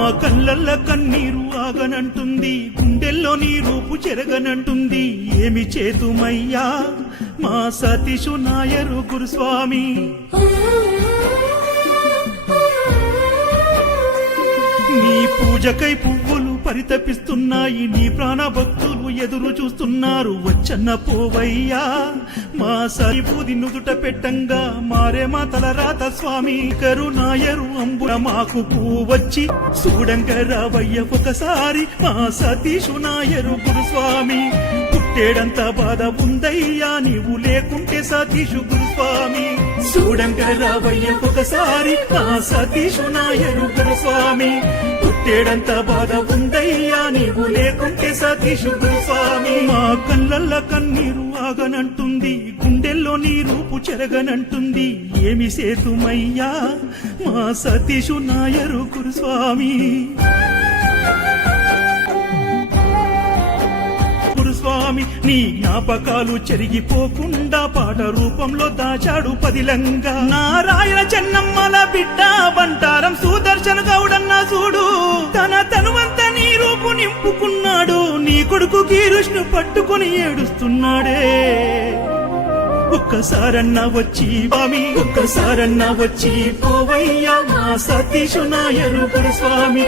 మా కళ్ళల్ల కన్నీరు ఆగనంటుంది, గుండెల్లో నీ రూపు చెరగనంటుంది. ఏమి చేతుమయ్యా మా సతీషు నాయరు గురుస్వామి. నీ పూజకై పువ్వులు పరితపిస్తున్నాయి, నీ ప్రాణ భక్తులు ఎదురు చూస్తున్నారు. వచ్చన్న పోవయ్యా మా సరిపూది నుదుట పెట్టంగా మారే మా తలరాత స్వామి. కరుణాయరు అంబుల మాకు వచ్చి చూడంగా రావయ్య ఒకసారి మా సతీషు నాయరు గురుస్వామి. పుట్టేడంత బాధ ఉందయ్యా నీవు లేకుంటే సతీషు గురుస్వామి. చూడంగా రావయ్య ఒకసారి మా సతీషు నాయరు గురుస్వామి. పుట్టేడంత బాధ ఉందయ్యా నీవు లేకుంటే సతీషు గురుస్వామి. మా కళ్ళల్ల కన్నీరు ఆగనంటుంది, గుండెల్లో నీ రూపు చెరగనంటుంది. ఏమి సేతుమయ్యా మా సతీషు నాయరు గురుస్వామి. గురుస్వామి నీ జ్ఞాపకాలు చెరిగిపోకుండా పాట రూపంలో దాచాడు పదిలంగా. నారాయణ చెన్నమ్మల బిడ్డ బంటారం సుదర్శన గౌడన్న చూడు, తన తనువంతా నీ రూపు నింపుకున్నాడు. నీ కొడుకు కీరుష్ను పట్టుకొని ఏడుస్తున్నాడే. ఒక్కసారన్నా వచ్చి స్వామి, ఒక్కసారన్నా వచ్చి పోవయ్యా మా సతీషు నాయరు గురుస్వామి.